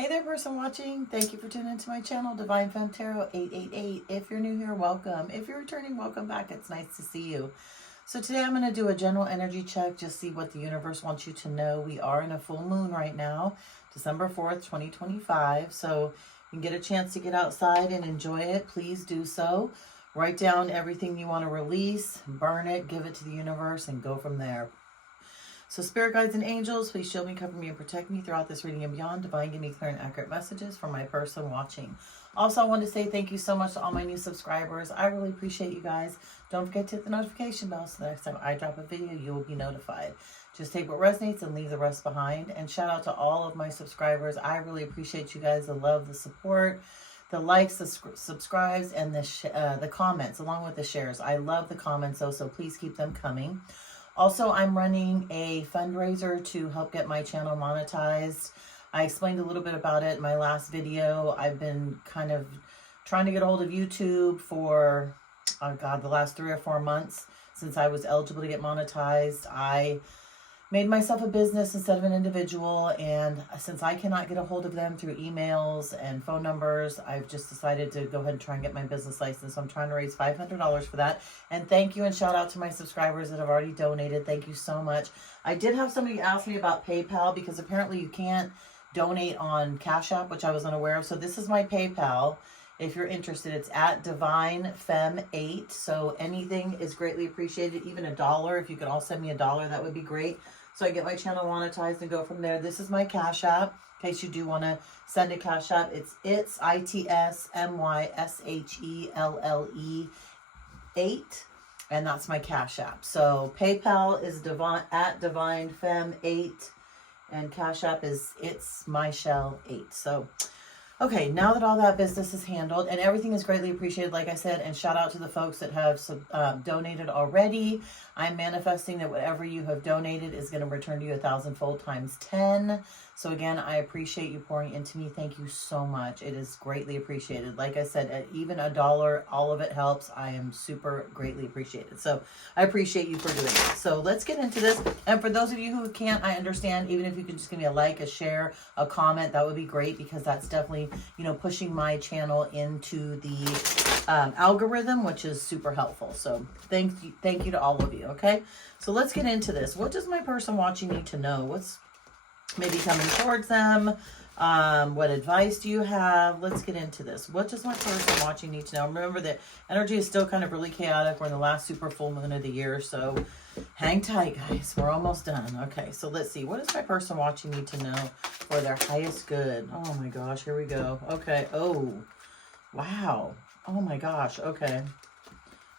Hey there, person watching. Thank you for tuning into my channel, Divine Femme Tarot 888. If you're new here, welcome. If you're returning, welcome back. It's nice to see you. So today I'm going to do a general energy check, just see what the universe wants you to know. We are in a full moon right now, December 4th, 2025. So you can get a chance to get outside and enjoy it. Please do so. Write down everything you want to release, burn it, give it to the universe, and go from there. So spirit guides and angels, please shield me, cover me, and protect me throughout this reading and beyond. Divine, give me clear and accurate messages for my person watching. Also, I want to say thank you so much to all my new subscribers. I really appreciate you guys. Don't forget to hit the notification bell so the next time I drop a video, you will be notified. Just take what resonates and leave the rest behind. And shout out to all of my subscribers. I really appreciate you guys, the love, the support, the likes, the subscribes, and the comments, along with the shares. I love the comments, though, so please keep them coming. Also, I'm running a fundraiser to help get my channel monetized. I explained a little bit about it in my last video. I've been kind of trying to get a hold of YouTube for, oh God, the last 3 or 4 months since I was eligible to get monetized. I made myself a business instead of an individual, and since I cannot get a hold of them through emails and phone numbers, I've just decided to go ahead and try and get my business license. So I'm trying to raise $500 for that. And thank you and shout out to my subscribers that have already donated. Thank you so much. I did have somebody ask me about PayPal because apparently you can't donate on Cash App, which I was unaware of. So this is my PayPal. If you're interested, it's at Divine Femme 8. So anything is greatly appreciated, even $1. If you could all send me $1, that would be great. So I get my channel monetized and go from there. This is my Cash App. In case you do want to send a Cash App, it's ITSMYSHELLE 8. And that's my Cash App. So PayPal is at Divine Femme 8. And Cash App is It's My Shell 8. So okay, now that all that business is handled, and everything is greatly appreciated, like I said, and shout out to the folks that have donated already. I'm manifesting that whatever you have donated is going to return to you 1,000-fold times 10. So again, I appreciate you pouring into me. Thank you so much. It is greatly appreciated. Like I said, at even $1, all of it helps. I am super greatly appreciated. So I appreciate you for doing it. So let's get into this. And for those of you who can't, I understand. Even if you could just give me a like, a share, a comment, that would be great, because that's definitely, you know, pushing my channel into the algorithm, which is super helpful. So thank you to all of you. Okay, so let's get into this. What does my person watching need to know? What's maybe coming towards them? What advice do you have? Let's get into this. What does my person watching need to know? Remember that energy is still kind of really chaotic. We're in the last super full moon of the year, so hang tight, guys. We're almost done. Okay, so let's see. What does my person watching need to know for their highest good? Oh my gosh, here we go. Okay. Oh, wow. Oh my gosh. Okay.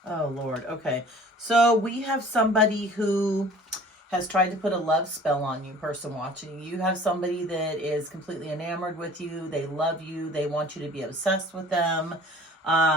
Oh Lord. Okay. So we have somebody who has tried to put a love spell on you, person watching. You have somebody that is completely enamored with you. They love you. They want you to be obsessed with them.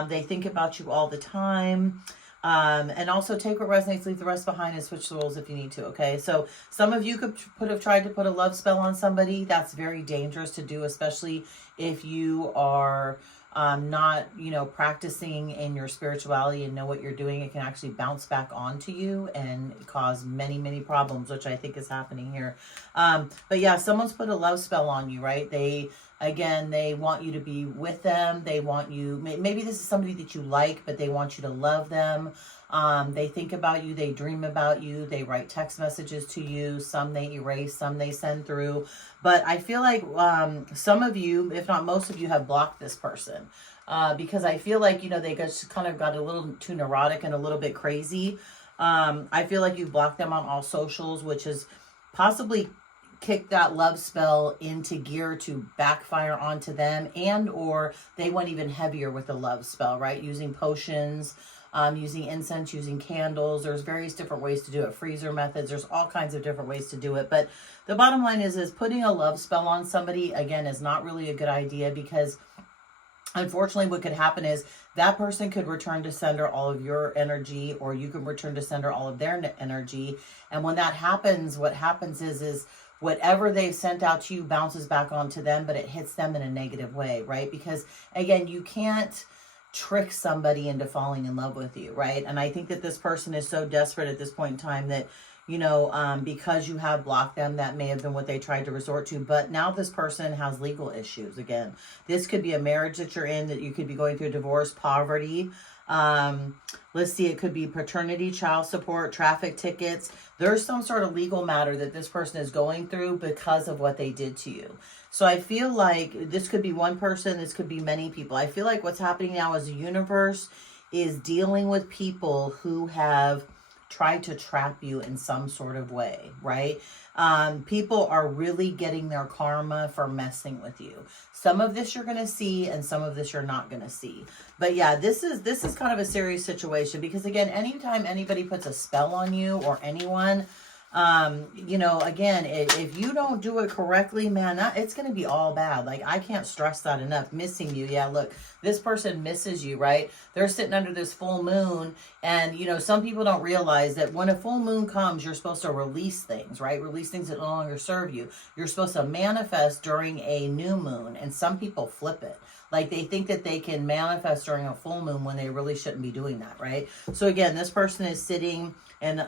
They think about you all the time. And also take what resonates, leave the rest behind, and switch the roles if you need to. Okay. So some of you could have tried to put a love spell on somebody. That's very dangerous to do, especially if you are not, you know, practicing in your spirituality and know what you're doing. It can actually bounce back onto you and cause many, many problems, which I think is happening here. But yeah, someone's put a love spell on you, right? They want you to be with them. They want you, maybe this is somebody that you like, but they want you to love them. They think about you. They dream about you. They write text messages to you. Some they erase, some they send through. But I feel like some of you, if not most of you, have blocked this person. Because I feel like, you know, they just kind of got a little too neurotic and a little bit crazy. I feel like you've blocked them on all socials, which is possibly kick that love spell into gear to backfire onto them, and or they went even heavier with the love spell, right? Using potions, using incense, using candles. There's various different ways to do it. Freezer methods. There's all kinds of different ways to do it. But the bottom line is putting a love spell on somebody, again, is not really a good idea, because unfortunately what could happen is that person could return to sender all of your energy, or you could return to sender all of their energy. And when that happens, what happens is whatever they've sent out to you bounces back onto them, but it hits them in a negative way, right? Because again, you can't trick somebody into falling in love with you, right? And I think that this person is so desperate at this point in time that you know, because you have blocked them. That may have been what they tried to resort to. But now this person has legal issues again. This could be a marriage that you're in, that you could be going through divorce, poverty. Let's see, it could be paternity, child support, traffic tickets. There's some sort of legal matter that this person is going through because of what they did to you. So I feel like this could be one person, this could be many people. I feel like what's happening now is the universe is dealing with people who have tried to trap you in some sort of way, right? People are really getting their karma for messing with you. Some of this you're going to see, and some of this you're not going to see. But yeah, this is kind of a serious situation, because again, anytime anybody puts a spell on you or anyone, you know, again, if you don't do it correctly, man, it's going to be all bad. Like, I can't stress that enough. Missing you. Yeah, look, this person misses you, right? They're sitting under this full moon, and, you know, some people don't realize that when a full moon comes, you're supposed to release things, right? Release things that no longer serve you. You're supposed to manifest during a new moon, and some people flip it. Like, they think that they can manifest during a full moon when they really shouldn't be doing that, right? So again, this person is sitting and,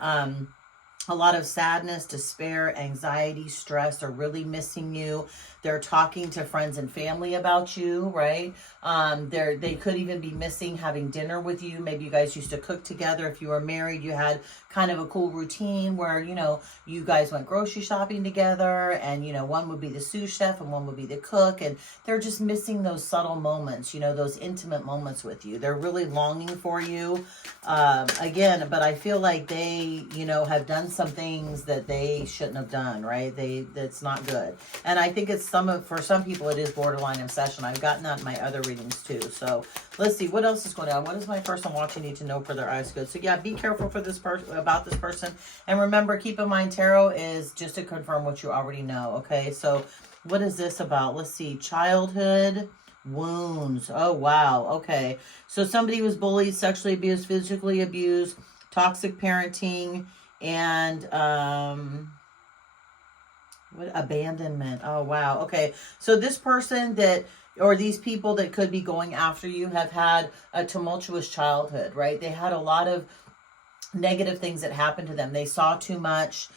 a lot of sadness, despair, anxiety, stress are really missing you. They're talking to friends and family about you, right? They could even be missing having dinner with you. Maybe you guys used to cook together. If you were married, you had kind of a cool routine where, you know, you guys went grocery shopping together, and, you know, one would be the sous chef and one would be the cook. And they're just missing those subtle moments, you know, those intimate moments with you. They're really longing for you. Again, but I feel like they, you know, have done some things that they shouldn't have done, right? That's not good. And I think it's for some people, it is borderline obsession. I've gotten that in my other readings too. So let's see what else is going on. What does my person watching need to know for their eyes good? So yeah, be careful for this person, about this person. And remember, keep in mind, tarot is just to confirm what you already know. Okay. So what is this about? Let's see. Childhood wounds. Oh, wow. Okay. So somebody was bullied, sexually abused, physically abused, toxic parenting, and, what, abandonment. Oh, wow. Okay. So this person that, or these people that could be going after you, have had a tumultuous childhood, right? They had a lot of negative things that happened to them. They saw too much.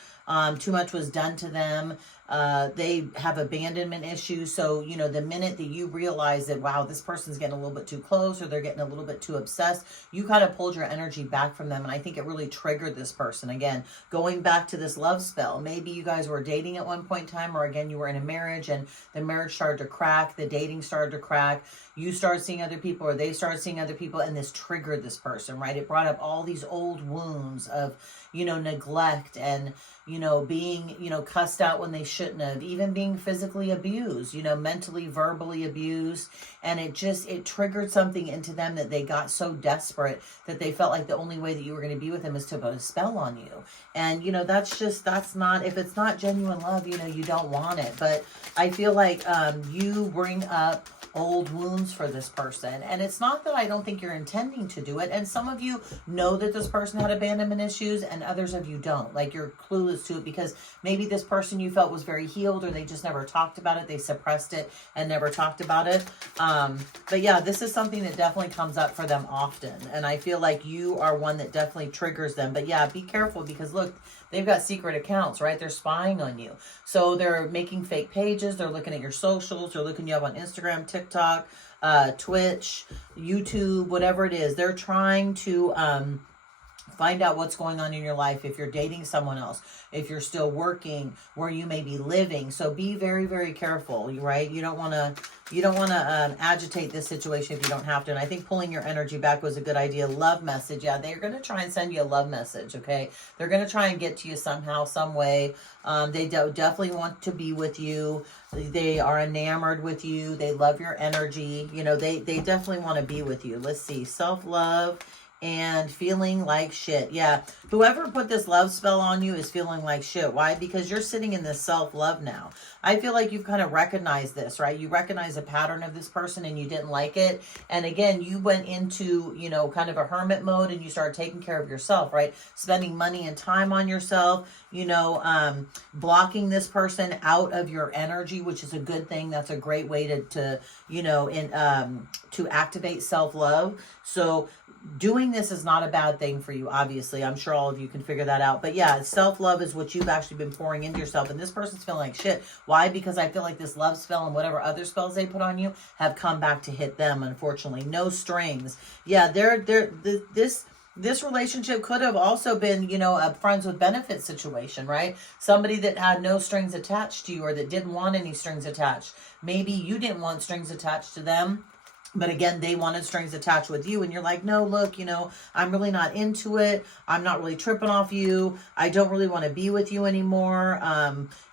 Too much was done to them. They have abandonment issues. So, you know, the minute that you realize that, wow, this person's getting a little bit too close, or they're getting a little bit too obsessed, you kind of pulled your energy back from them. And I think it really triggered this person. Again, going back to this love spell, maybe you guys were dating at one point in time, or again, you were in a marriage and the marriage started to crack, the dating started to crack, you started seeing other people, or they started seeing other people, and this triggered this person, right? It brought up all these old wounds of, you know, neglect and, you know, being, you know, cussed out when they shouldn't have, even being physically abused, you know, mentally, verbally abused. And it triggered something into them that they got so desperate that they felt like the only way that you were going to be with them is to put a spell on you. And, you know, that's not, if it's not genuine love, you know, you don't want it. But I feel like you bring up old wounds for this person. And it's not that I don't think you're intending to do it. And some of you know that this person had abandonment issues, and others of you don't. Like, you're clueless to it because maybe this person you felt was very healed, or they just never talked about it. They suppressed it and never talked about it. But yeah, this is something that definitely comes up for them often. And I feel like you are one that definitely triggers them. But yeah, be careful, because look, they've got secret accounts, right? They're spying on you. So they're making fake pages. They're looking at your socials. They're looking you up on Instagram, TikTok, Twitch, YouTube, whatever it is. They're trying to find out what's going on in your life, if you're dating someone else, if you're still working, where you may be living. So be very, very careful, right? You don't want to agitate this situation if you don't have to. And I think pulling your energy back was a good idea. Love message. Yeah, they're going to try and send you a love message, okay? They're going to try and get to you somehow, some way. They definitely want to be with you. They are enamored with you. They love your energy. You know, they definitely want to be with you. Let's see. Self-love and feeling like shit. Yeah, whoever put this love spell on you is feeling like shit. Why? Because you're sitting in this self-love now. I feel like you've kind of recognized this, right? You recognize a pattern of this person and you didn't like it. And again, you went into, you know, kind of a hermit mode, and you started taking care of yourself, right? Spending money and time on yourself, you know, blocking this person out of your energy, which is a good thing. That's a great way to you know, to to activate self-love. So doing this is not a bad thing for you, obviously. I'm sure all of you can figure that out. But yeah, self-love is what you've actually been pouring into yourself. And this person's feeling like shit. Why? Because I feel like this love spell and whatever other spells they put on you have come back to hit them, unfortunately. No strings. Yeah, this relationship could have also been, you know, a friends with benefits situation, right? Somebody that had no strings attached to you, or that didn't want any strings attached. Maybe you didn't want strings attached to them, but again, they wanted strings attached with you, and you're like, no, look, you know, I'm really not into it. I'm not really tripping off you. I don't really want to be with you anymore.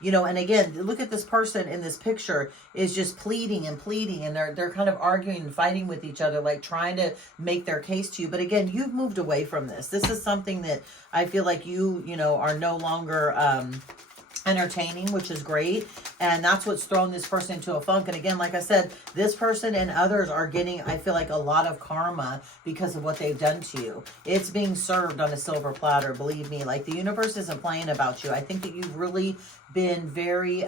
You know, and again, look at this person in this picture is just pleading, and they're kind of arguing and fighting with each other, like trying to make their case to you. But again, you've moved away from this. This is something that I feel like you know, are no longer entertaining, which is great. And that's what's thrown this person into a funk. And again, like I said, this person and others are getting, I feel like, a lot of karma because of what they've done to you. It's being served on a silver platter, believe me. Like, the universe isn't playing about you. I think that you've really been very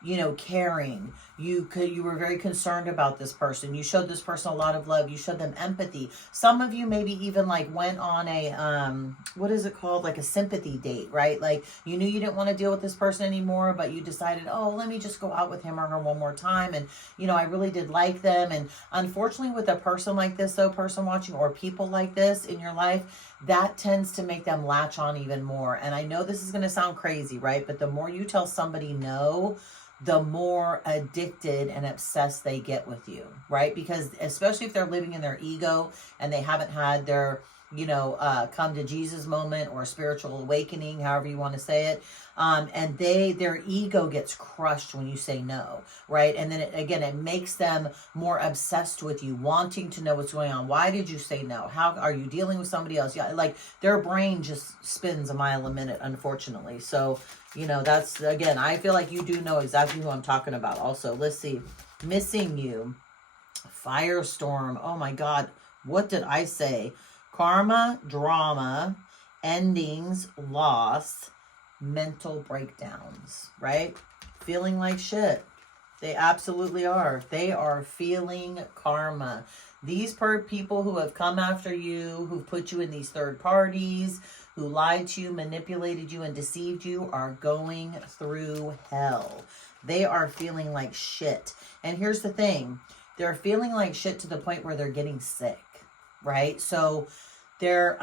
you know, caring. You were very concerned about this person. You showed this person a lot of love. You showed them empathy. Some of you maybe even like went on a what is it called, like a sympathy date, right? Like, you knew you didn't want to deal with this person anymore, but you decided, oh, let me just go out with him or her one more time, and you know, I really did like them. And unfortunately, with a person like this, though, person watching, or people like this in your life, that tends to make them latch on even more. And I know this is going to sound crazy, right? But the more you tell somebody no, the more addicted and obsessed they get with you, right? Because especially if they're living in their ego and they haven't had their, you know, come to Jesus moment or spiritual awakening, however you want to say it. And their ego gets crushed when you say no, right? And then it makes them more obsessed with you, wanting to know what's going on. Why did you say no? How are you dealing with somebody else? Yeah, like their brain just spins a mile a minute, unfortunately. So, you know, that's, again, I feel like you do know exactly who I'm talking about. Also, let's see, missing you, firestorm. Oh my God, what did I say? Karma, drama, endings, loss, mental breakdowns, right? Feeling like shit. They absolutely are. They are feeling karma. These people who have come after you, who put you in these third parties, who lied to you, manipulated you, and deceived you, are going through hell. They are feeling like shit. And here's the thing. They're feeling like shit to the point where they're getting sick, right? So they're,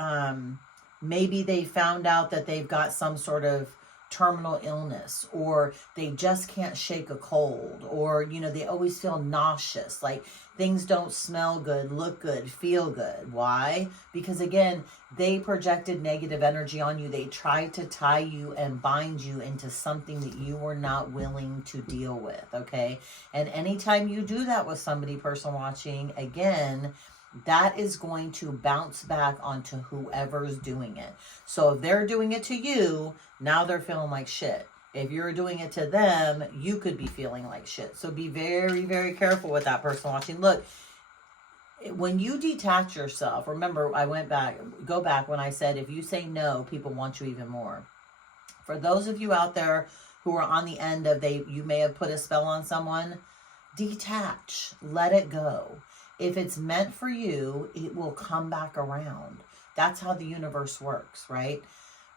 maybe they found out that they've got some sort of terminal illness, or they just can't shake a cold, or, you know, they always feel nauseous, like things don't smell good, look good, feel good. Why? Because again, they projected negative energy on you. They tried to tie you and bind you into something that you were not willing to deal with, okay? And anytime you do that with somebody, person watching, again, that is going to bounce back onto whoever's doing it. So if they're doing it to you, now they're feeling like shit. If you're doing it to them, you could be feeling like shit. So be very, very careful with that person watching. Look, when you detach yourself, remember, go back when I said, if you say no, people want you even more. For those of you out there who are on the end of you may have put a spell on someone, detach, let it go. If it's meant for you, it will come back around. That's how the universe works, right?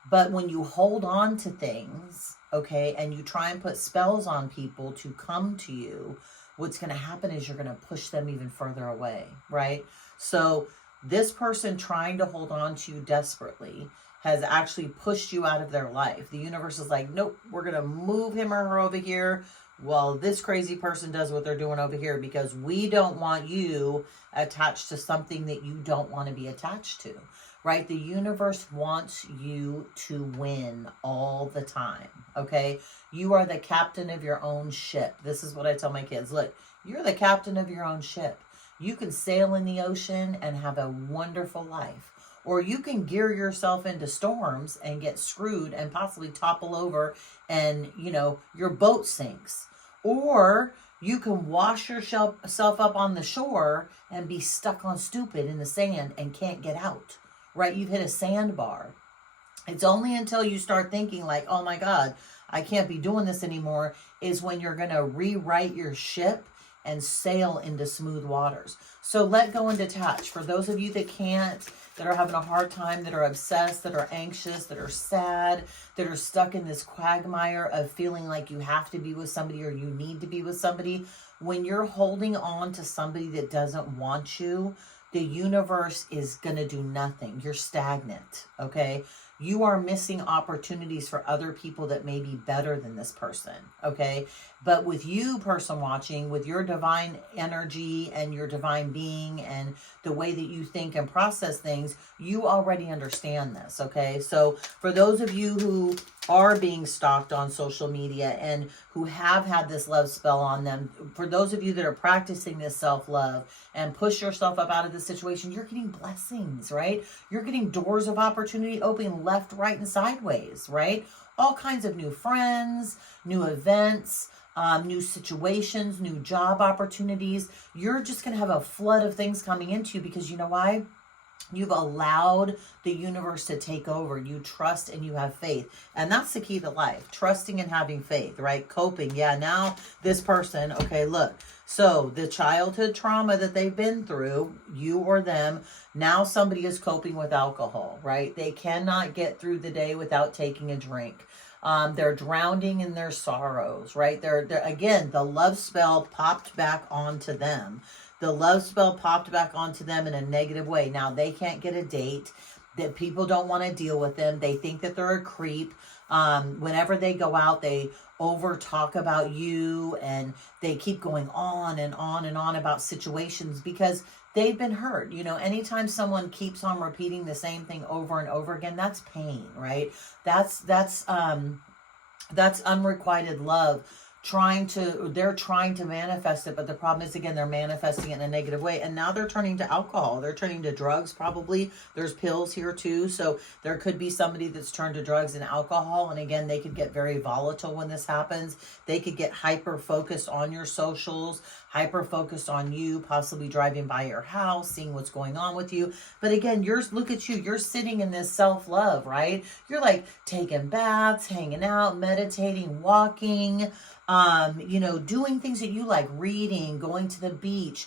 But when you hold on to things, okay, and you try and put spells on people to come to you, what's going to happen is you're going to push them even further away, right? So this person trying to hold on to you desperately has actually pushed you out of their life. The universe is like, nope, we're going to move him or her over here. Well, this crazy person does what they're doing over here because we don't want you attached to something that you don't want to be attached to, right? The universe wants you to win all the time, okay? You are the captain of your own ship. This is what I tell my kids. Look, you're the captain of your own ship. You can sail in the ocean and have a wonderful life. Or you can gear yourself into storms and get screwed and possibly topple over and, you know, your boat sinks. Or you can wash yourself up on the shore and be stuck on stupid in the sand and can't get out, right? You've hit a sandbar. It's only until you start thinking like, oh my God, I can't be doing this anymore, is when you're going to rewrite your ship and sail into smooth waters. So let go and detach. For those of you that can't, that are having a hard time, that are obsessed, that are anxious, that are sad, that are stuck in this quagmire of feeling like you have to be with somebody or you need to be with somebody, when you're holding on to somebody that doesn't want you, the universe is going to do nothing. You're stagnant, okay? You are missing opportunities for other people that may be better than this person, okay? But with you, person watching, with your divine energy and your divine being and the way that you think and process things, you already understand this, okay? So for those of you who are being stalked on social media and who have had this love spell on them, for those of you that are practicing this self-love and push yourself up out of the situation, you're getting blessings, right? You're getting doors of opportunity opening left, right, and sideways, right? All kinds of new friends, new events, new situations, new job opportunities. You're just going to have a flood of things coming into you because you know why? You've allowed the universe to take over. You trust and you have faith. And that's the key to life. Trusting and having faith, right? Coping. Yeah, now this person, okay, look. So the childhood trauma that they've been through, you or them, now somebody is coping with alcohol, right? They cannot get through the day without taking a drink. They're drowning in their sorrows, right? They're again, the love spell popped back onto them. The love spell popped back onto them in a negative way. Now they can't get a date. That people don't want to deal with them. They think that they're a creep. Whenever they go out, they over talk about you and they keep going on and on and on about situations because they've been hurt. You know, anytime someone keeps on repeating the same thing over and over again, that's pain, right? That's unrequited love. They're trying to manifest it, but the problem is, again, they're manifesting it in a negative way, and now they're turning to alcohol. They're turning to drugs, probably. There's pills here too, so there could be somebody that's turned to drugs and alcohol, and again, they could get very volatile when this happens. They could get hyper-focused on your socials, hyper-focused on you, possibly driving by your house, seeing what's going on with you, but again, look at you. You're sitting in this self-love, right? You're like taking baths, hanging out, meditating, walking, doing things that you like, reading, going to the beach,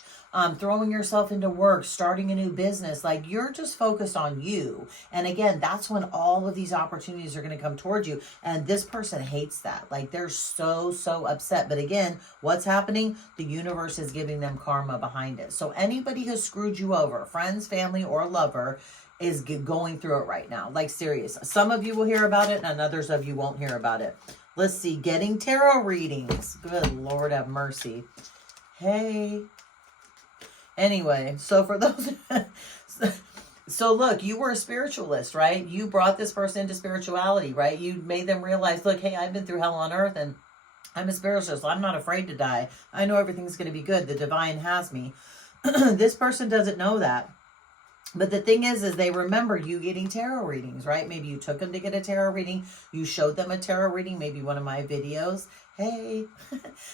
throwing yourself into work, starting a new business. Like, you're just focused on you. And again, that's when all of these opportunities are going to come towards you. And this person hates that. Like, they're so upset. But again, what's happening? The universe is giving them karma behind it. So anybody who screwed you over, friends, family, or lover, is going through it right now. Like, serious. Some of you will hear about it and others of you won't hear about it. Let's see, getting tarot readings. Good Lord have mercy. Hey. Anyway, so for those... so look, you were a spiritualist, right? You brought this person into spirituality, right? You made them realize, look, hey, I've been through hell on earth and I'm a spiritualist. I'm not afraid to die. I know everything's going to be good. The divine has me. This person doesn't know that. But the thing is they remember you getting tarot readings, right? Maybe you took them to get a tarot reading. You showed them a tarot reading, maybe one of my videos. Hey,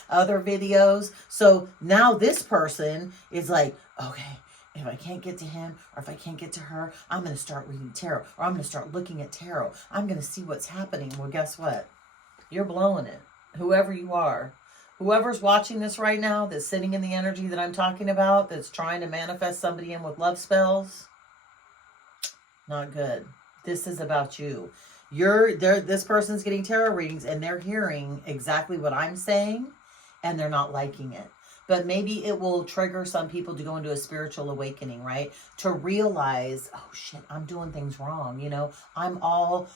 other videos. So now this person is like, okay, if I can't get to him or if I can't get to her, I'm going to start reading tarot or I'm going to start looking at tarot. I'm going to see what's happening. Well, guess what? You're blowing it. Whoever you are. Whoever's watching this right now that's sitting in the energy that I'm talking about, that's trying to manifest somebody in with love spells, not good. This is about you. This person's getting tarot readings and they're hearing exactly what I'm saying and they're not liking it. But maybe it will trigger some people to go into a spiritual awakening, right? To realize, oh shit, I'm doing things wrong. You know, I'm all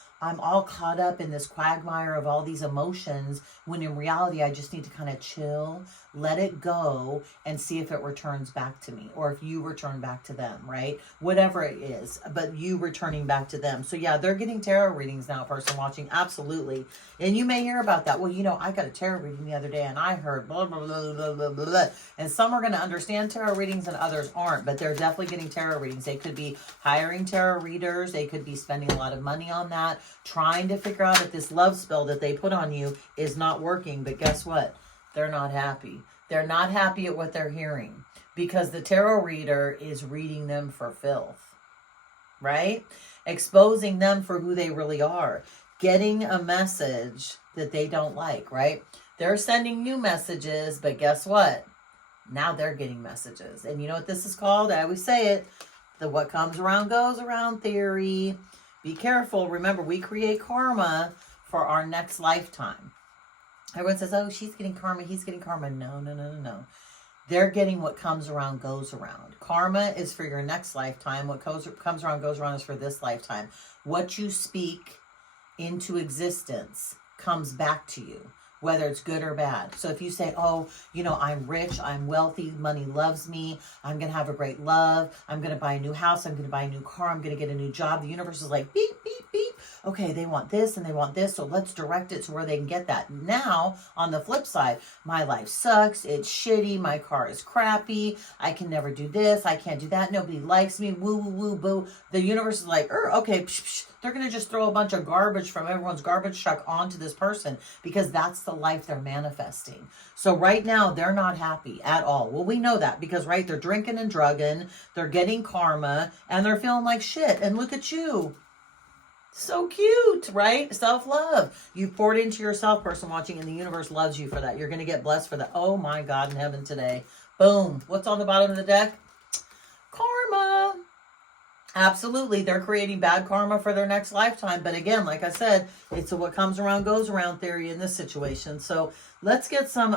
caught up in this quagmire of all these emotions when in reality, I just need to kind of chill, let it go and see if it returns back to me or if you return back to them, right? Whatever it is, but you returning back to them. So yeah, they're getting tarot readings now, person watching. Absolutely. And you may hear about that. Well, you know, I got a tarot reading the other day and I heard blah, blah, blah, blah, blah, blah, blah. And some are going to understand tarot readings and others aren't, but they're definitely getting tarot readings. They could be hiring tarot readers. They could be spending a lot of money on that, trying to figure out if this love spell that they put on you is not working. But guess what? They're not happy. They're not happy at what they're hearing because the tarot reader is reading them for filth, right? Exposing them for who they really are, getting a message that they don't like, right? They're sending you messages, but guess what? Now they're getting messages. And you know what this is called? I always say it. The what comes around goes around theory. Be careful. Remember, we create karma for our next lifetime. Everyone says, oh, she's getting karma, he's getting karma. No, no, no, no, no. They're getting what comes around goes around. Karma is for your next lifetime. What comes around goes around is for this lifetime. What you speak into existence comes back to you, whether it's good or bad. So if you say, oh, you know, I'm rich, I'm wealthy, money loves me, I'm going to have a great love, I'm going to buy a new house, I'm going to buy a new car, I'm going to get a new job. The universe is like, beep, beep, beep. Okay, they want this and they want this, so let's direct it to where they can get that. Now, on the flip side, my life sucks, it's shitty, my car is crappy, I can never do this, I can't do that, nobody likes me, woo, woo, woo, boo. The universe is like, okay, psh, psh. They're going to just throw a bunch of garbage from everyone's garbage truck onto this person because that's the life they're manifesting. So right now, they're not happy at all. Well, we know that because, right, they're drinking and drugging, they're getting karma, and they're feeling like shit. And look at you. So cute, right? Self-love. You've poured into yourself, person watching, and the universe loves you for that. You're going to get blessed for that. Oh, my God in heaven today. Boom. What's on the bottom of the deck? Karma. Absolutely, they're creating bad karma for their next lifetime. But again, like I said, it's a what comes around goes around theory in this situation. So let's get some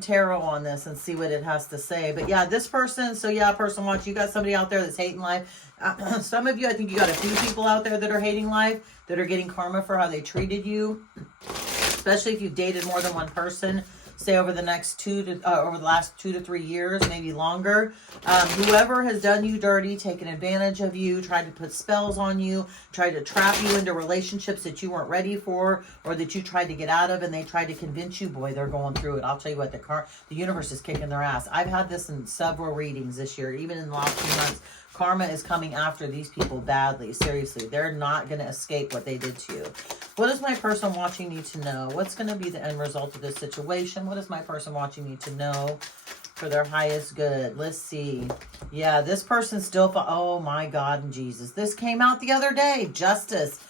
tarot on this and see what it has to say. But yeah, this person, so yeah, person watch, you got somebody out there that's hating life. Some of you, I think you got a few people out there that are hating life, that are getting karma for how they treated you, especially if you've dated more than one person. Say over the next over the last 2 to 3 years, maybe longer. Whoever has done you dirty, taken advantage of you, tried to put spells on you, tried to trap you into relationships that you weren't ready for, or that you tried to get out of, and they tried to convince you, boy, they're going through it. I'll tell you what, the universe is kicking their ass. I've had this in several readings this year, even in the last few months. Karma is coming after these people badly. Seriously, they're not going to escape what they did to you. What does my person watching need to know? What's going to be the end result of this situation? What does my person watching need to know for their highest good? Let's see. Yeah, this person still... Oh, my God and Jesus. This came out the other day. Justice.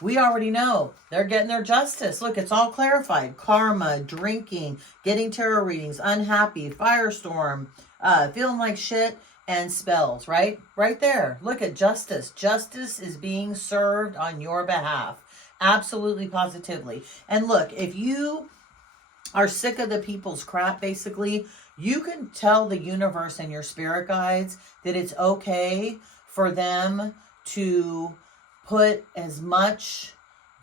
We already know. They're getting their justice. Look, it's all clarified. Karma, drinking, getting tarot readings, unhappy, firestorm, feeling like shit, and spells, right? Right there. Look at justice. Justice is being served on your behalf. Absolutely, positively. And look, if you are sick of the people's crap, basically, you can tell the universe and your spirit guides that it's okay for them to put as much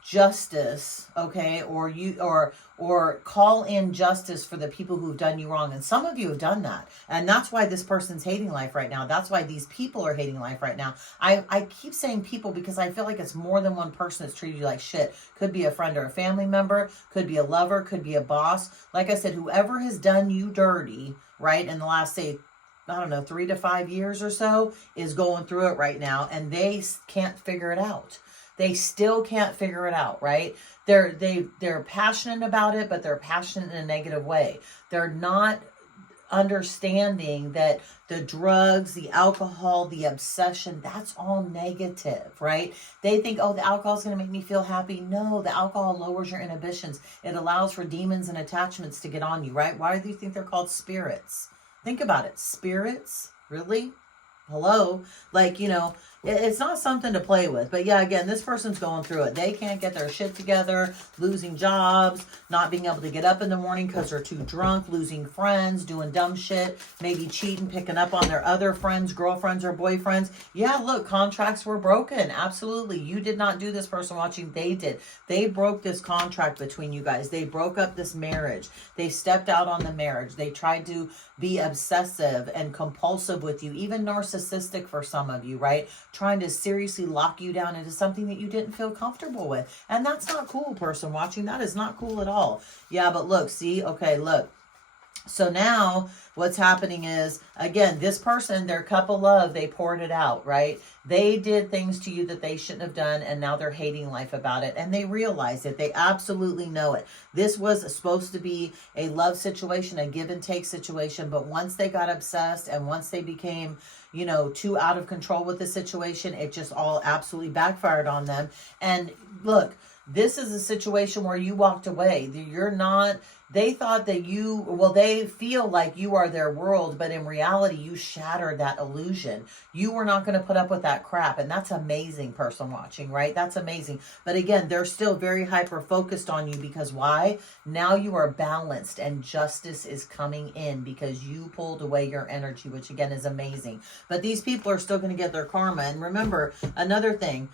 justice, okay, or call in justice for the people who've done you wrong. And some of you have done that. And that's why this person's hating life right now. That's why these people are hating life right now. I keep saying people because I feel like it's more than one person that's treated you like shit. Could be a friend or a family member, could be a lover, could be a boss. Like I said, whoever has done you dirty, right, in the last, say, I don't know, 3 to 5 years or so, is going through it right now, and they can't figure it out. They still can't figure it out, right? They're passionate about it, but they're passionate in a negative way. They're not understanding that the drugs, the alcohol, the obsession, that's all negative, right? They think, oh, the alcohol is going to make me feel happy. No, the alcohol lowers your inhibitions. It allows for demons and attachments to get on you, right? Why do you think they're called spirits? Think about it. Spirits? Really? Hello? Like, you know, it's not something to play with. But yeah, again, this person's going through it. They can't get their shit together, losing jobs, not being able to get up in the morning because they're too drunk, losing friends, doing dumb shit, maybe cheating, picking up on their other friends, girlfriends or boyfriends. Yeah, look, contracts were broken. Absolutely. You did not do this, person watching. They did. They broke this contract between you guys. They broke up this marriage. They stepped out on the marriage. They tried to be obsessive and compulsive with you, even narcissistic for some of you, right? Trying to seriously lock you down into something that you didn't feel comfortable with. And that's not cool, person watching. That is not cool at all. Yeah, but look, see? Okay, look. So now what's happening is, again, this person, their cup of love, they poured it out, right? They did things to you that they shouldn't have done, and now they're hating life about it. And they realize it. They absolutely know it. This was supposed to be a love situation, a give and take situation. But once they got obsessed and once they became, you know, too out of control with the situation, it just all absolutely backfired on them. And look, This is a situation where you walked away. You're not, they thought that you, well, they feel like you are their world, but in reality, you shattered that illusion. You were not going to put up with that crap. And that's amazing, person watching, right? That's amazing. But again, they're still very hyper focused on you because why? Now you are balanced and justice is coming in because you pulled away your energy, which again is amazing. But these people are still going to get their karma. And remember, another thing,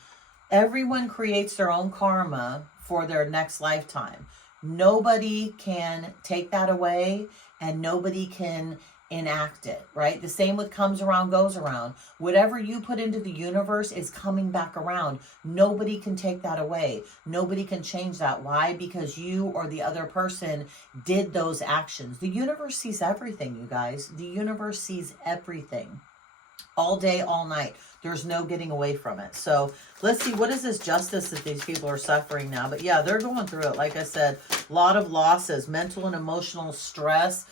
everyone creates their own karma for their next lifetime. Nobody can take that away and nobody can enact it, right? The same with comes around, goes around. Whatever you put into the universe is coming back around. Nobody can take that away. Nobody can change that. Why? Because you or the other person did those actions. The universe sees everything, you guys. The universe sees everything. All day, all night. There's no getting away from it. So let's see, what is this justice that these people are suffering now? But yeah, they're going through it. Like I said, a lot of losses, mental and emotional stress,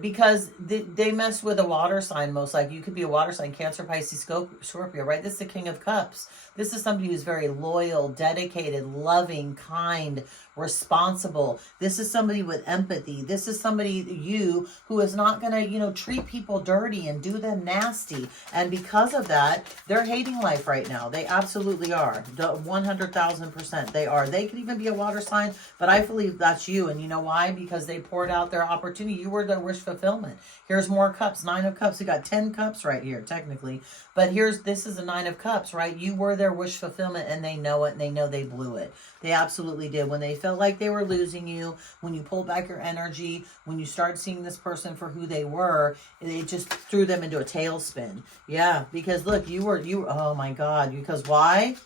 because they mess with a water sign most likely. You could be a water sign, Cancer, Pisces, Scorpio, right? This is the King of Cups. This is somebody who's very loyal, dedicated, loving, kind, responsible. This is somebody with empathy. This is somebody, you, who is not going to, treat people dirty and do them nasty. And because of that, they're hating life right now. They absolutely are. 100,000% they are. They could even be a water sign, but I believe that's you. And you know why? Because they poured out their opportunity. You were their wish fulfillment. Here's more cups, 9 of cups. We got 10 cups right here, technically. But this is a 9 of cups, right? You were their wish fulfillment and they know it and they know they blew it. They absolutely did. When they felt like they were losing you, when you pulled back your energy, when you started seeing this person for who they were, it just threw them into a tailspin. Yeah, because look, you were, oh my God, because why?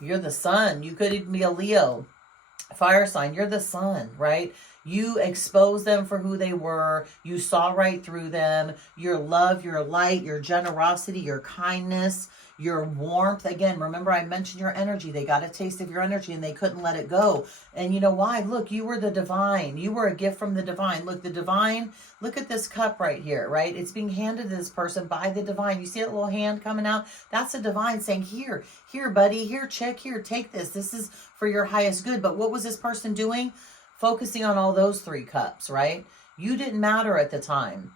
You're the sun. You could even be a Leo fire sign. You're the sun, right? You exposed them for who they were. You saw right through them. Your love, your light, your generosity, your kindness, your warmth. Again, remember I mentioned your energy. They got a taste of your energy and they couldn't let it go. And you know why? Look, you were the divine. You were a gift from the divine. Look, the divine, look at this cup right here, right? It's being handed to this person by the divine. You see that little hand coming out? That's a divine saying, here, buddy, here, chick, here, take this. This is for your highest good. But what was this person doing? Focusing on all those 3 cups, right? You didn't matter at the time.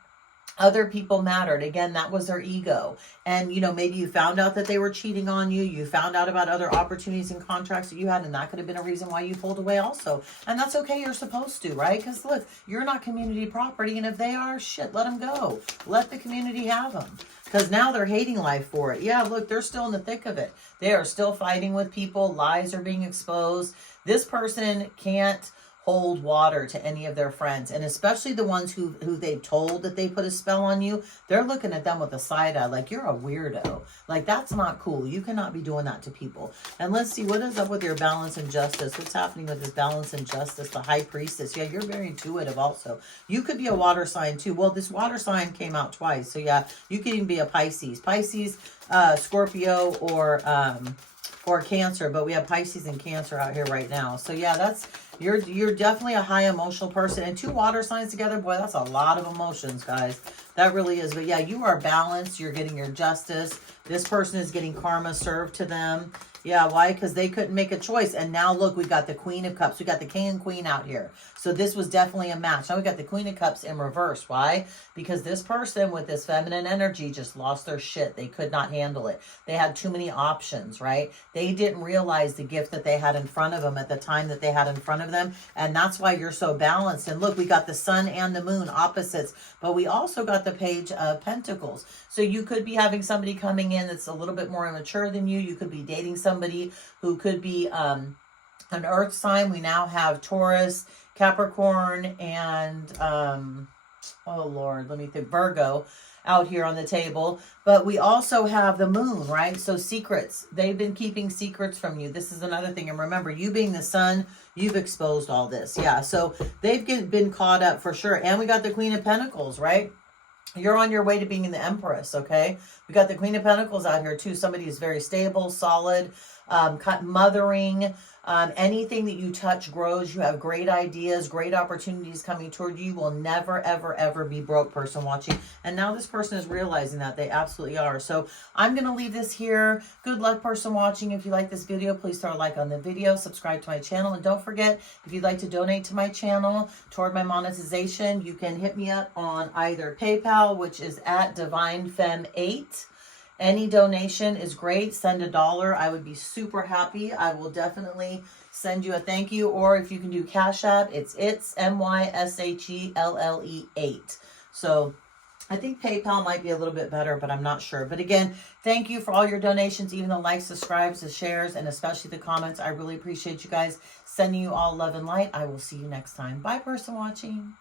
Other people mattered. Again, that was their ego. And, maybe you found out that they were cheating on you. You found out about other opportunities and contracts that you had, and that could have been a reason why you pulled away also. And that's okay. You're supposed to, right? Because look, you're not community property. And if they are, shit, let them go. Let the community have them. Because now they're hating life for it. Yeah, look, they're still in the thick of it. They are still fighting with people. Lies are being exposed. This person can't hold water to any of their friends, and especially the ones who they've told that they put a spell on you. They're looking at them with a side eye like you're a weirdo. Like, that's not cool. You cannot be doing that to people. And let's see, what is up with your balance and justice? What's happening with this balance and justice? The high priestess. Yeah, you're very intuitive also. You could be a water sign too. Well, this water sign came out twice, so yeah, you could even be a Pisces, Scorpio, or Cancer. But we have Pisces and Cancer out here right now. So yeah, you're definitely a high emotional person, and 2 water signs together, boy, that's a lot of emotions, guys. That really is. But yeah, you are balanced. You're getting your justice. This person is getting karma served to them. Yeah, why? Because they couldn't make a choice. And now look, we got the Queen of Cups. We got the King and Queen out here. So this was definitely a match. Now we got the Queen of Cups in reverse. Why? Because this person with this feminine energy just lost their shit. They could not handle it. They had too many options, right? They didn't realize the gift that they had in front of them at the time that they had in front of them. And that's why you're so balanced. And look, we got the sun and the moon opposites, but we also got the Page of Pentacles. So you could be having somebody coming in that's a little bit more immature than you. You could be dating somebody who could be an earth sign. We now have Taurus, Capricorn, and oh Lord, let me think, Virgo out here on the table. But we also have the moon, right? So secrets. They've been keeping secrets from you. This is another thing. And remember, you being the sun, you've exposed all this. Yeah, so they've been caught up for sure. And we got the Queen of Pentacles, right? You're on your way to being the Empress, okay? We got the Queen of Pentacles out here too. Somebody who's very stable, solid, mothering, anything that you touch grows. You have great ideas, great opportunities coming toward you. You will never, ever, ever be broke, person watching. And now this person is realizing that they absolutely are. So I'm going to leave this here. Good luck, person watching. If you like this video, please throw a like on the video, subscribe to my channel. And don't forget, if you'd like to donate to my channel toward my monetization, you can hit me up on either PayPal, which is at DivineFemme8. Any donation is great. Send $1. I would be super happy. I will definitely send you a thank you. Or if you can do Cash App, it's MYSHELLE8. So I think PayPal might be a little bit better, but I'm not sure. But again, thank you for all your donations, even the likes, subscribes, the shares, and especially the comments. I really appreciate you guys. Sending you all love and light. I will see you next time. Bye, person watching.